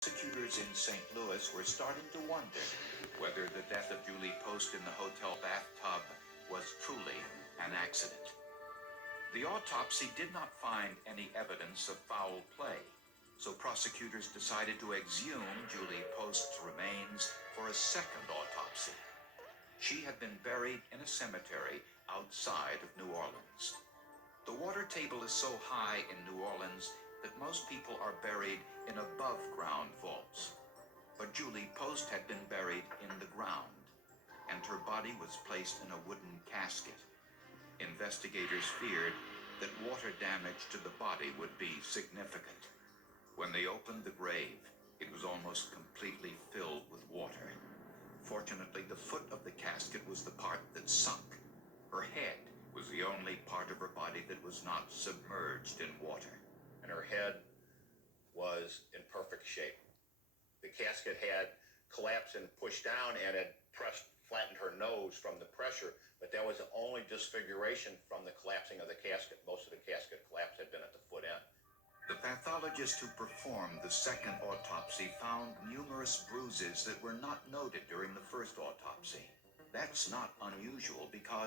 Prosecutors in St. Louis were starting to wonder whether the death of Julie Post in the hotel bathtub was truly an accident. The autopsy did not find any evidence of foul play, so prosecutors decided to exhume Julie Post's remains for a second autopsy. She had been buried in a cemetery outside of New Orleans. The water table is so high in New Orleans that most people are buried in above-ground vaults. But Julie Post had been buried in the ground, and her body was placed in a wooden casket. Investigators feared that water damage to the body would be significant. When they opened the grave, it was almost completely filled with water. Fortunately, the foot of the casket was the part that sunk. Her head was the only part of her body that was not submerged in water. And her head was in perfect shape. The casket had collapsed and pushed down and had flattened her nose from the pressure, but that was the only disfiguration from the collapsing of the casket. Most of the casket collapse had been at the foot end. The pathologist who performed the second autopsy found numerous bruises that were not noted during the first autopsy. That's not unusual because